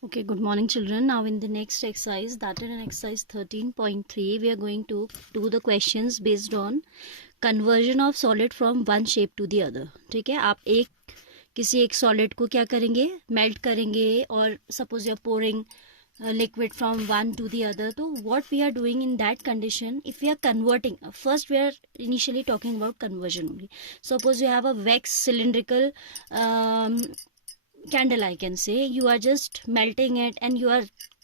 Okay, good morning children. Now in the next exercise, that is in exercise 13.3, we are going to do the questions based on conversion of solid from one shape to the other. ठीक है, आप किसी एक solid को क्या करेंगे, melt करेंगे, और suppose you are pouring liquid from one to the other. So what we are doing in that condition, if we are converting, first we are initially talking about conversion only. Suppose you have a wax cylindrical candle, I can say. You are just melting it and you are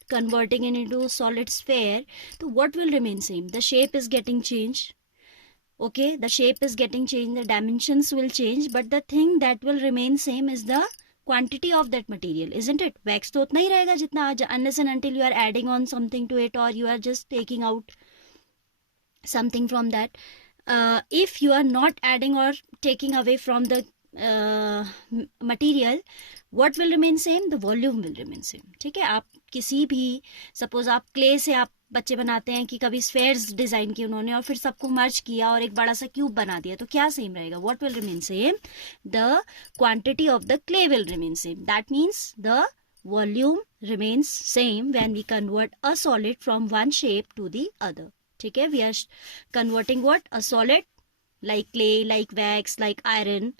converting it into a solid sphere. So what will remain same? The shape is getting changed. Okay, the shape is getting changed, the dimensions will change, but the thing that will remain same is the quantity of that material, isn't it? Wax तो उतना ही रहेगा जितना, unless and until you are adding on something to it or you are just taking out something from that. If you are not adding or taking away from the material, what will remain same? The volume will remain same. ठीक है, आप किसी भी, suppose आप clay से आप बच्चे बनाते हैं कि कभी स्फेयर्स डिजाइन किए उन्होंने और फिर सबको मर्ज किया और एक बड़ा सा क्यूब बना दिया, तो क्या सेम रहेगा? What will remain same? The quantity of the clay will remain same. That means the volume remains same when we convert a solid from one shape to the other. ठीक है, we are converting what? A solid like clay, like wax, like iron,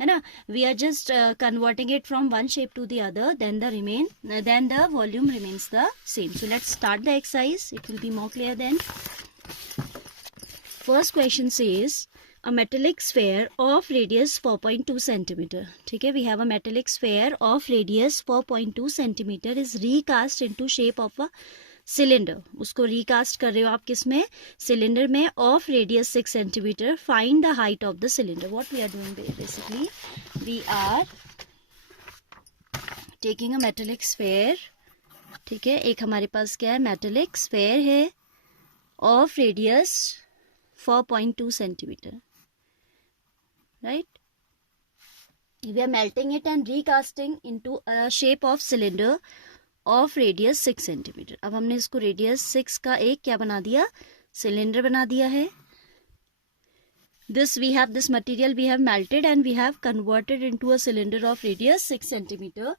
है ना? We are just converting it from one shape to the other, then the volume remains the same. So let's start the exercise. It will be more clear then. First question says a metallic sphere of radius 4.2 centimeter. ठीक है, we have a metallic sphere of radius 4.2 centimeter is recast into shape of a cylinder. उसको recast कर रहे हो आप किस में? Cylinder में of radius 6 centimeter. Find the height of the cylinder. What we are doing basically, we are taking a metallic sphere. ठीक है, एक हमारे पास क्या है? Metallic sphere है of radius 4.2 centimeter. Right? We are melting it and recasting into a shape of cylinder of radius 6 centimeter. अब हमने इसको radius 6 का एक क्या बना दिया? Cylinder बना दिया है. This we have, this material we have melted and we have converted into a cylinder of radius 6 centimeter.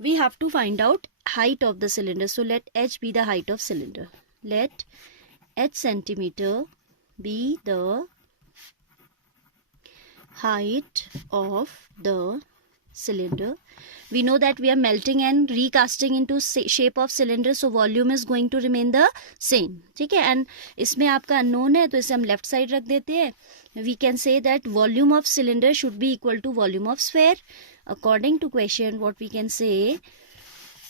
We have to find out height of the cylinder. So let h be the height of cylinder. Let h centimeter be the height of the cylinder. We know that we are melting and recasting into shape of cylinder, so volume is going to remain the same. ठीक है, and इसमें आपका unknown है तो इसे हम left side रख देते हैं. We can say that volume of cylinder should be equal to volume of sphere. According to question, what we can say?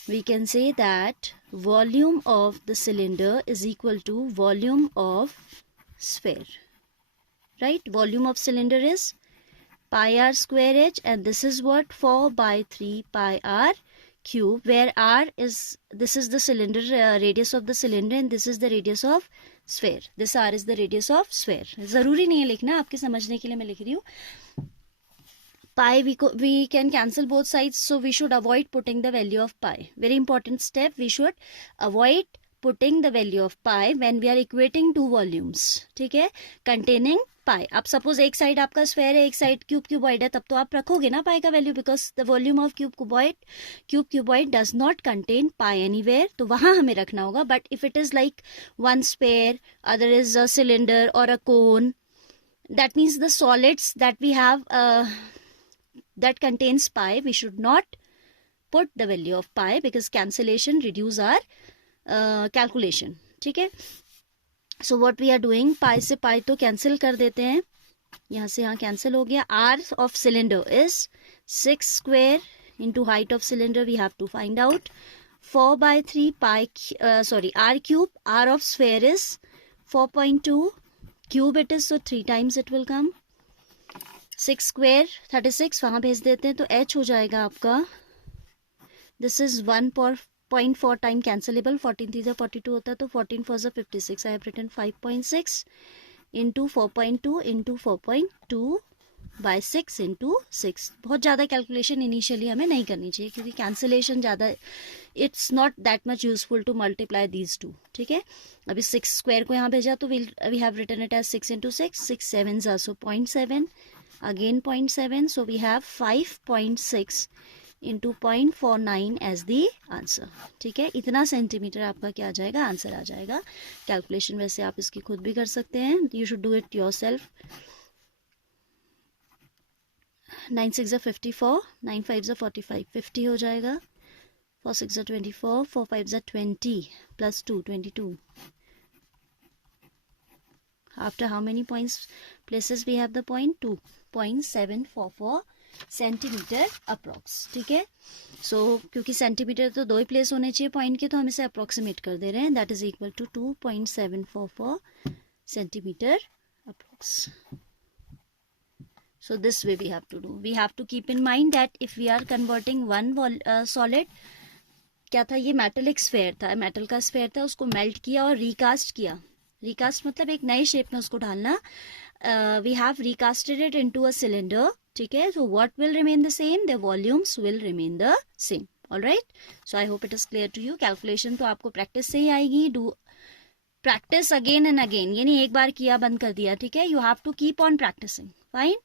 We can say that volume of the cylinder is equal to volume of sphere. Right? Volume of cylinder is pi r square h, and this is what? 4 by 3 pi r cube, where r is, this is the cylinder radius of the cylinder and this is the radius of sphere. This r is the radius of sphere. जरूरी नहीं है लिखना, आपके समझने के लिए मैं लिख रही हूँ. Pi we can cancel both sides, so we should avoid putting the value of pi. Very important step, we should avoid putting the value of pi when we are equating two volumes. ठीक है, containing pi. अब suppose एक side आपका sphere है, एक side cuboid है, तब तो आप रखोगे ना पाई का value, because the volume of cuboid does not contain pi anywhere, तो वहां हमें रखना होगा. But if it is like one sphere, other is a cylinder और a cone, that means the solids that we have that contains pi, we should not put the value of pi because cancellation reduce our calculation. ठीक है, so what we are doing, pi से pi तो cancel कर देते हैं, यहाँ से यहाँ cancel हो गया. r of cylinder is 6 square into height of cylinder. We have to find out 4 by 3 pi r cube. R of sphere is 4.2, cube it is, so 3 times it will come. 6 square 36, वहां भेज देते हैं तो h हो जाएगा आपका, this is 1.4 time cancellable, 14 3 42 होता है, तो 14 4 56. I have written 5.6 into 4.2 into 4.2 by 6 into 6. बहुत ज़्यादा कैलकुलेशन इनिशियली हमें नहीं करनी चाहिए क्योंकि कैंसलेशन ज़्यादा, it's not that much useful to multiply these two. ठीक है, अभी 6 स्क्वायर को यहाँ भेजा तो we have written it as 6 into 6, 6 7s are so 0.7, again 0.7, so we have 5.6 into 0.49 as the answer. ठीक है, इतना सेंटीमीटर आपका क्या आ जाएगा, आंसर आ जाएगा. कैलकुलेशन वैसे आप इसकी खुद भी कर सकते हैं, you should do it your self. 9 6 ज़ा 54, 9 5 ज़ा 45, 50 हो जाएगा. 4 6 ज़ा 24, 4 5 ज़ा 20 plus 2 22. After how many places we have the point? 2.744 centimetre approx. ठीक है, सो क्योंकि सेंटीमीटर तो 2 ही प्लेस होने चाहिए पॉइंट के, तो हम इसे अप्रोक्सीमेट कर दे रहे हैं. That is equal to 2.744 centimetre approx. So this way we have to do. We have to keep in mind that if we are converting one solid, क्या था ये, मेटल एक स्फेयर था, मेटल का स्फेयर था, उसको मेल्ट किया और रिकास्ट किया. रिकास्ट मतलब एक नए शेप में उसको ढालना. We have recasted it into a cylinder. ठीक है, so what will remain the same, the volumes will remain the same. Alright, so I hope it is clear to you. Calculation तो आपको प्रैक्टिस से ही आएगी. Do practice again and again, ये नहीं एक बार किया बंद कर दिया. ठीक है, you have to keep on practising. Fine.